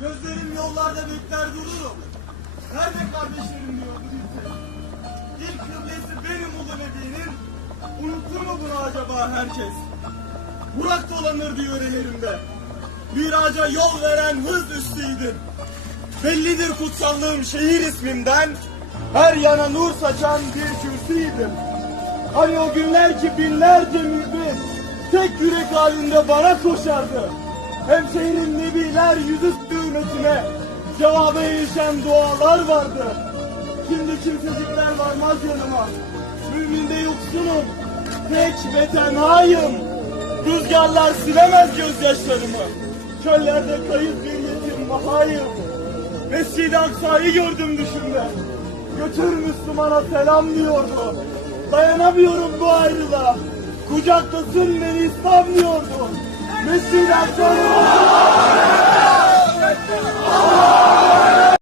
Gözlerim yollarda bekler dururum. Nerede kardeşlerim diyordu bitti. İlk kıblesi benim ulu Nebi'nin. Unuttu mu bunu acaba herkes? Burak dolanır diyor elimde. Miraca yol veren hız üstüydün. Bellidir kutsallığım şehir ismimden. Her yana nur saçan bir kürsüydüm. Hani o günler ki binlerce mümin tek yürek halinde bana koşardı. Hem şehrin nebiler yüzüstü hürmetine cevaba erişen dualar vardı. Şimdi kimsecikler varmaz yanıma. Müminde yoksunum, tek ve tenhayım. Rüzgarlar silemez gözyaşlarımı. Çöllerde kayıp bir yetim mahayım. Mescid-i Aksa'yı gördüm düşümde. Götür Müslümana selam diyordu. Dayanamıyorum bu ayrılığa. Kucaklasın beni İslam diyordu. Mescid-i Aksa'yı